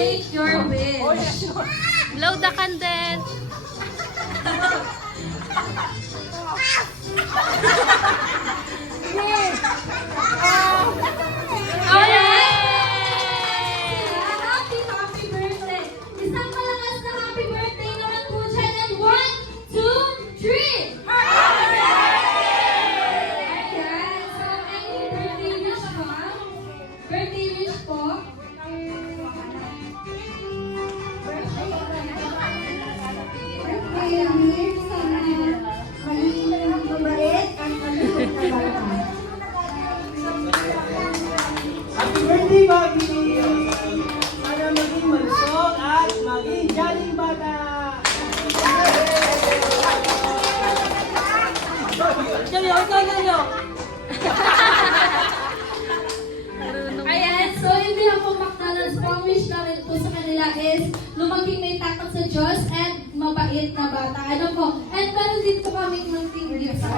make your wish. Blow the candle. Happy birthday! Isang malakas na happy birthday naman po dyan. And 1, 2, 3! Ayan. So, any birthday wish po? Birthday wish po? Birthday wish, sana maging mabait at malusog na bata. Happy birthday, Bobby! Sana maging malusog at maging jaling bata! Ayan, so yung bilang po McDonald's, pang wish namin po sa kanila is lumaging may takot sa Diyos and mabait na bata. Ano po? And meron din po kami munting gift sa